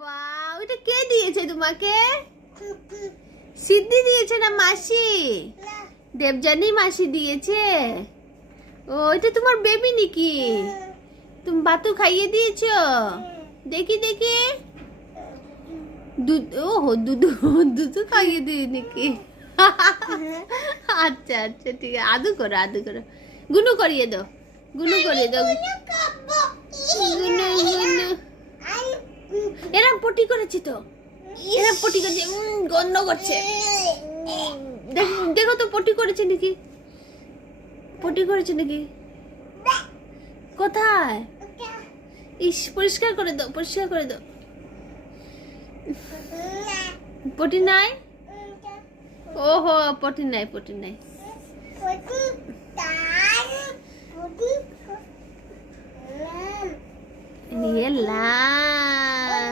বাহ, ওটা কে দিয়েছে তোমাকে? সিদ্ধি দিয়েছে না মাসি? দেবজানি মাসি দিয়েছে। ও, এটা তোমার বেবি নাকি? তুমি বাতু খাইয়ে দিয়েছো? দেখি দেখি। দুধ, ওহো দুধ, দুধ খাইয়ে দিয়ে নাকি? আচ্ছা আচ্ছা, ঠিক আছে, আদু করো আদু করো। গুনু করিয়ে দাও, গুনু করিয়ে দাও। গুনু গুনু। এরম পটি করেছি তো, এরম পটি করেছে, গন্ধ করছে। দেখো তো পটি করেছে নাকি? পটি করেছে নাকি? কোথায়? ইস, পরিষ্কার করে দাও, পরিষ্কার করে দাও। পটি নাই? ওহো, পটি নাই, পটি নাই। নিয়ে এলাম।